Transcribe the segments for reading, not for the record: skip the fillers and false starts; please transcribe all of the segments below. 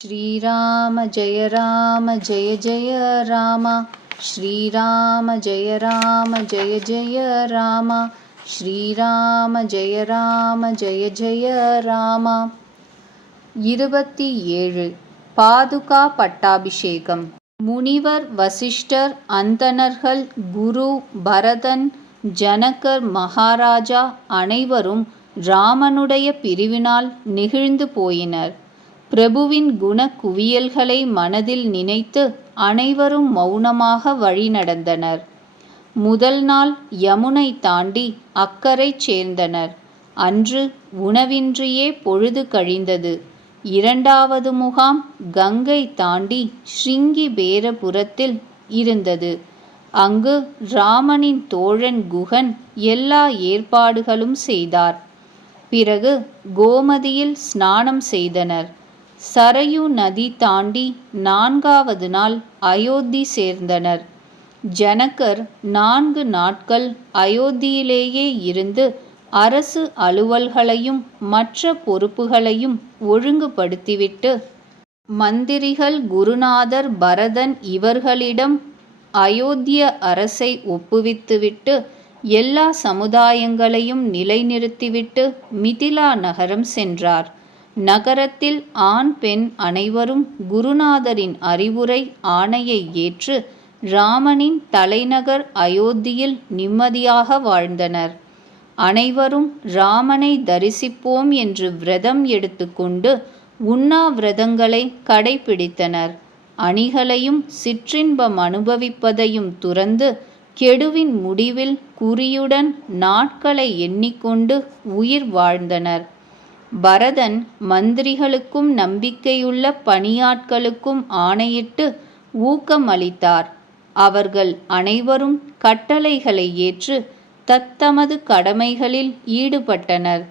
श्रीराम जय जय राम। श्रीराम जय जय राम। श्रीराम जय जय राम। 27 பாதுகா பட்டாபிஷேகம். முனிவர் வசிஷ்டர் அந்தணர்கள் குரு பரதன் ஜனகர் மகாராஜா அனைவரும் ராமனுடைய பிரிவினால் நெகிழ்ந்து போயினர். பிரபுவின் குண குவியல்களை மனதில் நினைத்து அனைவரும் மௌனமாக வழி நடந்தனர். முதல் நாள் யமுனை தாண்டி அக்கரை சேர்ந்தனர். அன்று உணவின்றியே பொழுது கழிந்தது. இரண்டாவது முகாம் கங்கை தாண்டி ஸ்ருங்கிபேரபுரத்தில் இருந்தது. அங்கு ராமனின் தோழன் குகன் எல்லா ஏற்பாடுகளும் செய்தார். பிறகு கோமதியில் ஸ்நானம் செய்தனர். சரயு நதி தாண்டி 4வது நாள் அயோத்தி சேர்ந்தனர். ஜனகர் 4 நாட்கள் அயோத்தியிலேயே இருந்து அரசு அலுவல்களையும் மற்ற பொறுப்புகளையும் ஒழுங்குபடுத்திவிட்டு மந்திரிகள் குருநாதர் பரதன் இவர்களிடம் அயோத்திய அரசை ஒப்புவித்துவிட்டு எல்லா சமுதாயங்களையும் நிலைநிறுத்திவிட்டு மிதிலா நகரம் சென்றார். நகரத்தில் ஆண் பெண் அனைவரும் குருநாதரின் அறிவுரை ஆணையை ஏற்று ராமனின் தலைநகர் அயோத்தியில் நிம்மதியாக வாழ்ந்தனர். அனைவரும் ராமனை தரிசிப்போம் என்று விரதம் எடுத்துக்கொண்டு உண்ணாவிரதங்களை கடைபிடித்தனர். அணிகளையும் சிற்றின்பம் அனுபவிப்பதையும் துறந்து கெடுவின் முடிவில் குறியுடன் நாட்களை எண்ணிக்கொண்டு உயிர் வாழ்ந்தனர். பரதன் மந்திரிகளுக்கும் நம்பிக்கையுள்ள பணியாட்களுக்கும் ஆணையிட்டு ஊக்கமளித்தார். அவர்கள் அனைவரும் கட்டளைகளை ஏற்று தத்தமது கடமைகளில் ஈடுபட்டனர்.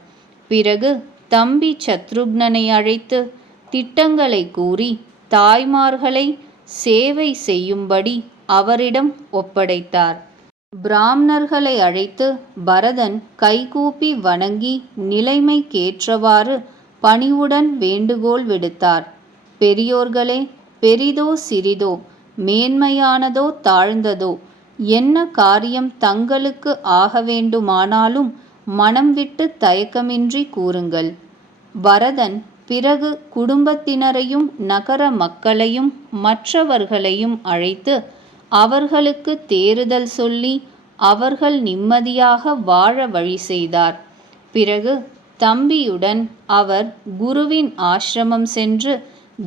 பிறகு தம்பி சத்ருக்னனை அழைத்து திட்டங்களை கூறி தாய்மார்களை சேவை செய்யும்படி அவரிடம் ஒப்படைத்தார். பிராமணர்களை அழைத்து பரதன் கைகூப்பி வணங்கி நிலைமைக்கேற்றவாறு பணிவுடன் வேண்டுகோள் விடுத்தார். பெரியோர்களே, பெரிதோ சிறிதோ, மேன்மையானதோ தாழ்ந்ததோ, என்ன காரியம் தங்களுக்கு ஆக வேண்டுமானாலும் மனம் விட்டு தயக்கமின்றி கூறுங்கள். பரதன் பிறகு குடும்பத்தினரையும் நகர மக்களையும் மற்றவர்களையும் அழைத்து அவர்களுக்கு தேறுதல் சொல்லி அவர்கள் நிம்மதியாக வாழ வழி செய்தார். பிறகு தம்பியுடன் அவர் குருவின் ஆசிரமம் சென்று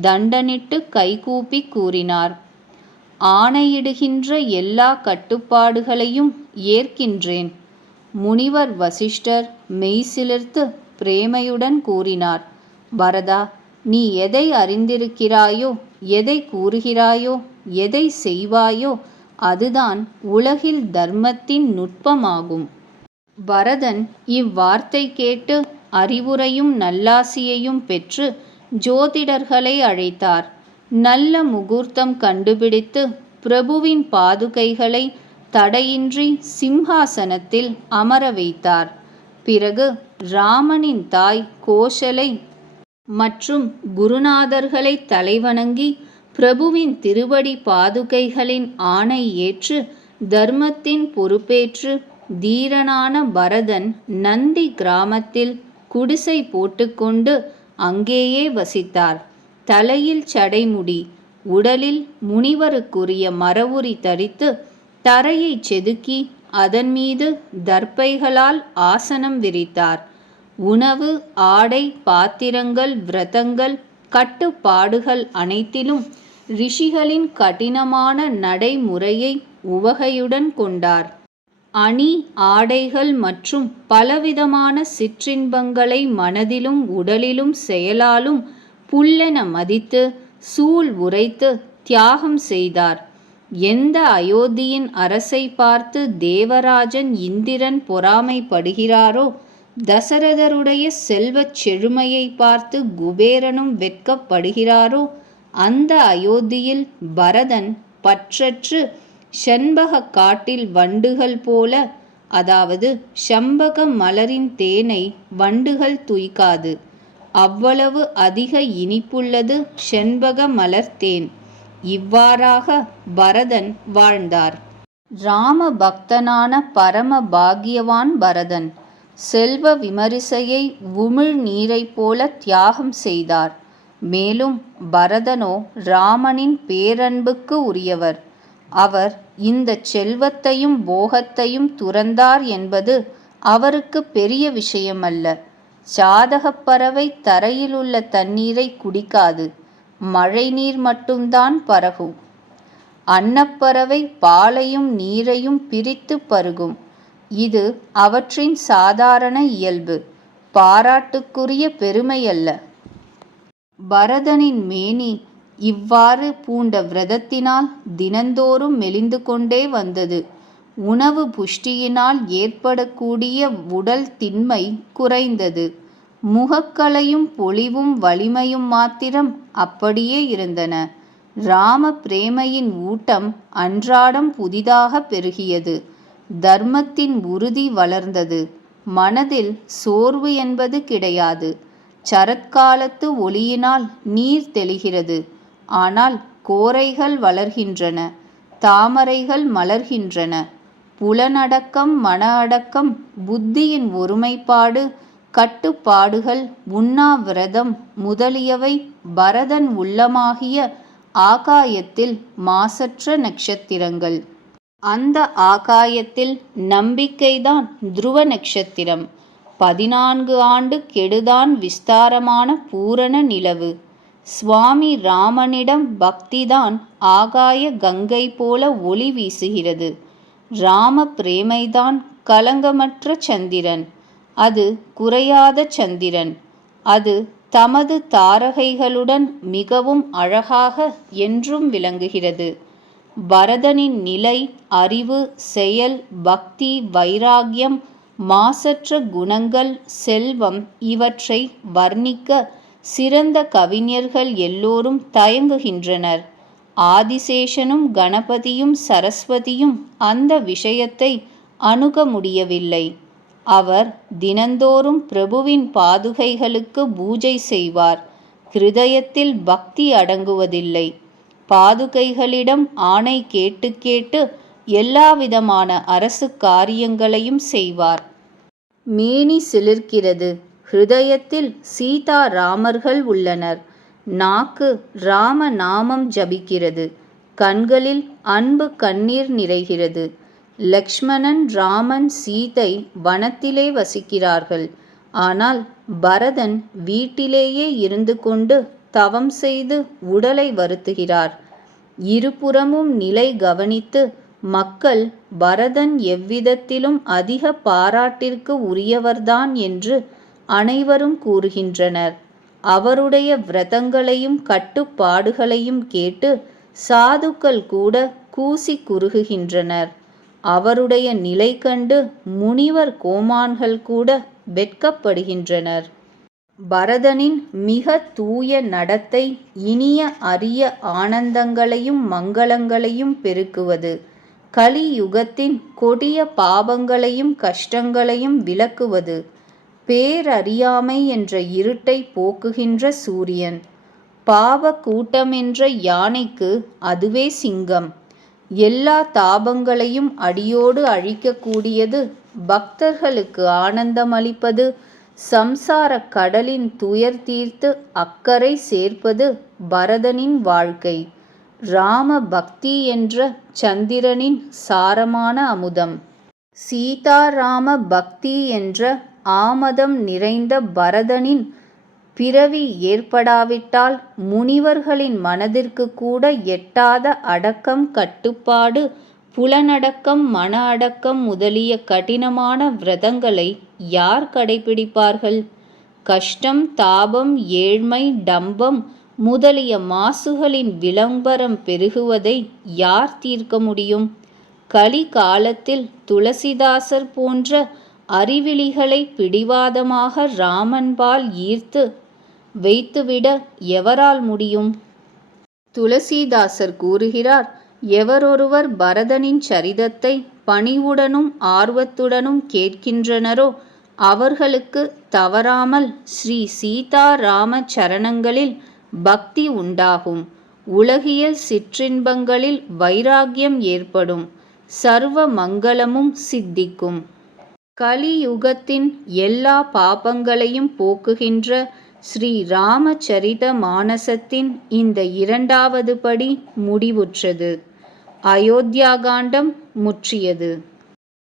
தண்டனிட்டு கைகூப்பி கூறினார். ஆணையிடுகின்ற எல்லா கட்டுப்பாடுகளையும் ஏற்கின்றேன். முனிவர் வசிஷ்டர் மெய்சிலிர்த்து பிரேமையுடன் கூறினார். பரதா, நீ எதை அறிந்திருக்கிறாயோ, எதை கூறுகிறாயோ, எதை செய்வாயோ அதுதான் உலகில் தர்மத்தின் நுட்பமாகும். பரதன் இவ்வார்த்தை கேட்டு அறிவுரையும் நல்லாசியையும் பெற்று ஜோதிடர்களை அழைத்தார். நல்ல முகூர்த்தம் கண்டுபிடித்து பிரபுவின் பாதுகைகளை தடையின்றி சிம்ஹாசனத்தில் அமர வைத்தார். பிறகு ராமனின் தாய் கோசலை மற்றும் குருநாதர்களை தலைவணங்கி பிரபுவின் திருவடி பாதுகைகளின் ஆணை ஏற்று தர்மத்தின் பொறுப்பேற்று தீரனான பரதன் நந்தி கிராமத்தில் குடிசை போட்டுக்கொண்டு அங்கேயே வசித்தார். தலையில் சடைமுடி, உடலில் முனிவருக்குரிய மரவுரி தரித்து தரையை செதுக்கி அதன் மீது தர்ப்பைகளால் ஆசனம் விரித்தார். உணவு, ஆடை, பாத்திரங்கள், விரதங்கள், கட்டுப்பாடுகள் அனைத்திலும் ரிஷிகளின் கடினமான நடைமுறையை உவகையுடன் கொண்டார். அணி, ஆடைகள் மற்றும் பலவிதமான சிற்றின்பங்களை மனதிலும் உடலிலும் செயலாலும் புல்லென மதித்து சூள் உரைத்து தியாகம் செய்தார். எந்த அயோத்தியின் அரசை பார்த்து தேவராஜன் இந்திரன் பொறாமைப்படுகிறாரோ, தசரதருடைய செல்வச் செழுமையை பார்த்து குபேரனும் வெட்கப்படுகிறாரோ, அந்த அயோத்தியில் பரதன் பற்றற்று செண்பக காட்டில் வண்டுகள் போல, அதாவது செம்பக மலரின் தேனை வண்டுகள் துய்க்காது, அவ்வளவு அதிக இனிப்புள்ளது செண்பக மலர்த்தேன். இவ்வாறாக பரதன் வாழ்ந்தார். ராம பக்தனான பரம பாக்யவான் பரதன் செல்வ விமரிசையை உமிழ் நீரைப் போல தியாகம் செய்தார். மேலும் பரதனோ ராமனின் பேரன்புக்கு உரியவர். அவர் இந்த செல்வத்தையும் போகத்தையும் துறந்தார் என்பது அவருக்கு பெரிய விஷயமல்ல. சாதகப் பறவை தரையிலுள்ள தண்ணீரை குடிக்காது, மழை நீர் மட்டும்தான் பருகும். அன்னப்பறவை பாலையும் நீரையும் பிரித்து பருகும். இது அவற்றின் சாதாரண இயல்பு, பாராட்டுக்குரிய பெருமையல்ல. பரதனின் மேனி இவ்வாறு பூண்ட விரதத்தினால் தினந்தோறும் மெலிந்து கொண்டே வந்தது. உணவு புஷ்டியினால் ஏற்படக்கூடிய உடல் திண்மை குறைந்தது. முகக்கலையும் பொலிவும் வலிமையும் மாத்திரம் அப்படியே இருந்தன. ராம பிரேமையின் ஊட்டம் அன்றாடம் புதிதாக பெருகியது. தர்மத்தின் உறுதி வளர்ந்தது. மனதில் சோர்வு என்பது கிடையாது. சரத்காலத்து ஒளியினால் நீர் தெளிகிறது. ஆனால் கோரைகள் வளர்கின்றன, தாமரைகள் மலர்கின்றன. புலனடக்கம், மன அடக்கம், புத்தியின் ஒருமைப்பாடு, கட்டுப்பாடுகள், உண்ணாவிரதம் முதலியவை பரதன் உள்ளமாகிய ஆகாயத்தில் மாசற்ற நட்சத்திரங்கள். அந்த ஆகாயத்தில் நம்பிக்கைதான் துருவ நட்சத்திரம். 14 ஆண்டு கெடுதான் விஸ்தாரமான பூரண நிலவு. சுவாமி ராமனிடம் பக்திதான் ஆகாய கங்கை போல ஒளி வீசுகிறது. ராம பிரேமைதான் கலங்கமற்ற சந்திரன். அது குறையாத சந்திரன். அது தமது தாரகைகளுடன் மிகவும் அழகாக என்றும் விளங்குகிறது. பரதனின் நிலை, அறிவு, செயல், பக்தி, வைராகியம், மாசற்ற குணங்கள், செல்வம் இவற்றை வர்ணிக்க சிறந்த கவிஞர்கள் எல்லோரும் தயங்குகின்றனர். ஆதிசேஷனும் கணபதியும் சரஸ்வதியும் அந்த விஷயத்தை அணுக முடியவில்லை. அவர் தினந்தோறும் பிரபுவின் பாதுகைகளுக்கு பூஜை செய்வார். ஹிருதயத்தில் பக்தி அடங்குவதில்லை. பாதுகைகளிடம் ஆணை கேட்டு கேட்டு எல்லாவிதமான அரசு காரியங்களையும் செய்வார். மேனி சிலிர்க்கிறது. ஹிருதயத்தில் சீதா ராமர்கள் உள்ளனர். நாக்கு ராம நாமம் ஜபிக்கிறது. கண்களில் அன்பு கண்ணீர் நிறைகிறது. லக்ஷ்மணன், ராமன், சீதை வனத்திலே வசிக்கிறார்கள். ஆனால் பரதன் வீட்டிலேயே இருந்து கொண்டு தவம் செய்து உடலை வருத்துகிறார். இருபுறமும் நிலை கவனித்து மக்கள் பரதன் எவ்விதத்திலும் அதிக பாராட்டிற்கு உரியவர்தான் என்று அனைவரும் கூறுகின்றனர். அவருடைய விரதங்களையும் கட்டுப்பாடுகளையும் கேட்டு சாதுக்கள் கூட கூசி குறுகுகின்றனர். அவருடைய நிலை கண்டு முனிவர் கோமான்கள் கூட வெட்கப்படுகின்றனர். பரதனின் மிக தூய நடத்தை இனிய அரிய ஆனந்தங்களையும் மங்களங்களையும் பெருக்குவது, கலியுகத்தின் கொடிய பாபங்களையும் கஷ்டங்களையும் விலக்குவது, பேரறியாமை என்ற இருட்டை போக்குகின்ற சூரியன். பாவ கூட்டமென்ற யானைக்கு அதுவே சிங்கம். எல்லா தாபங்களையும் அடியோடு அழிக்கக்கூடியது, பக்தர்களுக்கு ஆனந்தமளிப்பது, சம்சார கடலின் துயர் தீர்த்து அக்கறை சேர்ப்பது பரதனின் வாழ்க்கை. ராம பக்தி என்ற சந்திரனின் சாரமான அமுதம். சீதாராம பக்தி என்ற ஆமதம் நிறைந்த பரதனின் பிறவி ஏற்படாவிட்டால் முனிவர்களின் மனதிற்கு கூட எட்டாத அடக்கம், கட்டுப்பாடு, புலனடக்கம், மன அடக்கம் முதலிய கடினமான விரதங்களை யார் கடைபிடிப்பார்கள்? கஷ்டம், தாபம், ஏழ்மை, டம்பம் முதலிய மாசுகளின் விளம்பரம் பெருகுவதை யார் தீர்க்க முடியும்? கலி காலத்தில் துளசிதாசர் போன்ற அறிவிலிகளை பிடிவாதமாக ராமன்பால் ஈர்த்து வைத்துவிட எவரால் முடியும்? துளசிதாசர் கூறுகிறார், எவரொருவர் பரதனின் சரிதத்தை பணிவுடனும் ஆர்வத்துடனும் கேட்கின்றனரோ அவர்களுக்கு தவறாமல் ஸ்ரீ சீதாராம சரணங்களில் பக்தி உண்டாகும். உலகியல் சிற்றின்பங்களில் வைராகியம் ஏற்படும். சர்வ மங்களமும் சித்திக்கும். கலியுகத்தின் எல்லா பாபங்களையும் போக்குகின்ற ஸ்ரீ ராமச்சரித மானசத்தின் இந்த 2வது படி முடிவுற்றது. அயோத்தியா காண்டம் முற்றியது.